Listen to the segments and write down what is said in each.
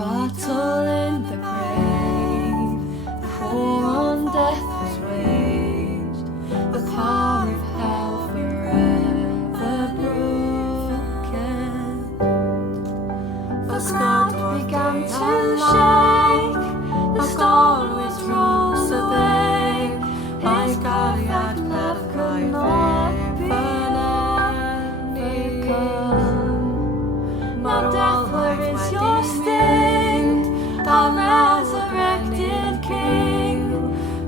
battle in the grave, the war on death was waged, the power of hell forever broken. The ground began to shake, the storm was rolled away, his Goliath love could not be overcome. Now death, where is your sting? Thou resurrected King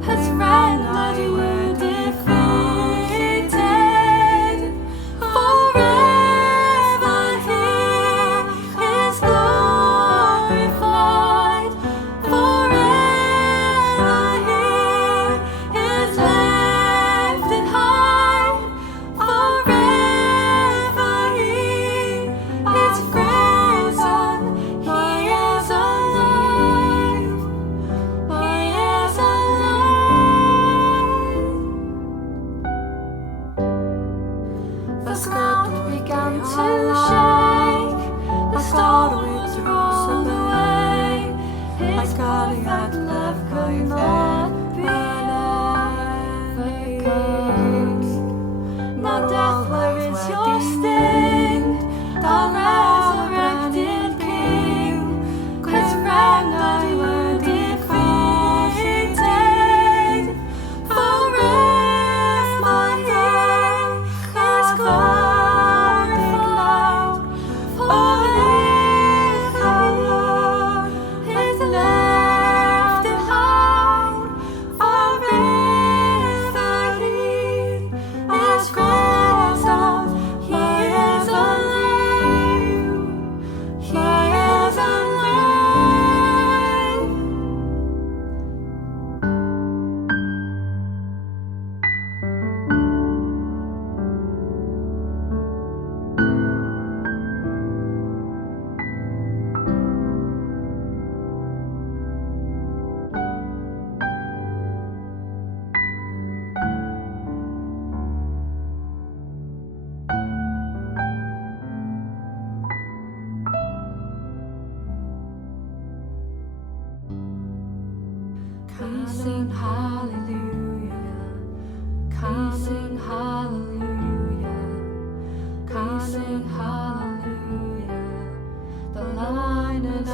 has rendered you defeated. Forever He is glorified. Forever He is lifted high. Forever He is risen. He is alive. He is alive. The ground began to shake, the storm was rolled away, his Goliath love could not be overcome. Now death, where is your sting? Thou resurrected King has rendered you defeated. Forever He is glorified. Forever He is lifted high. Forever He is risen. He is alive. He is alive. We sing hallelujah, we sing hallelujah, we sing hallelujah. The Lion and I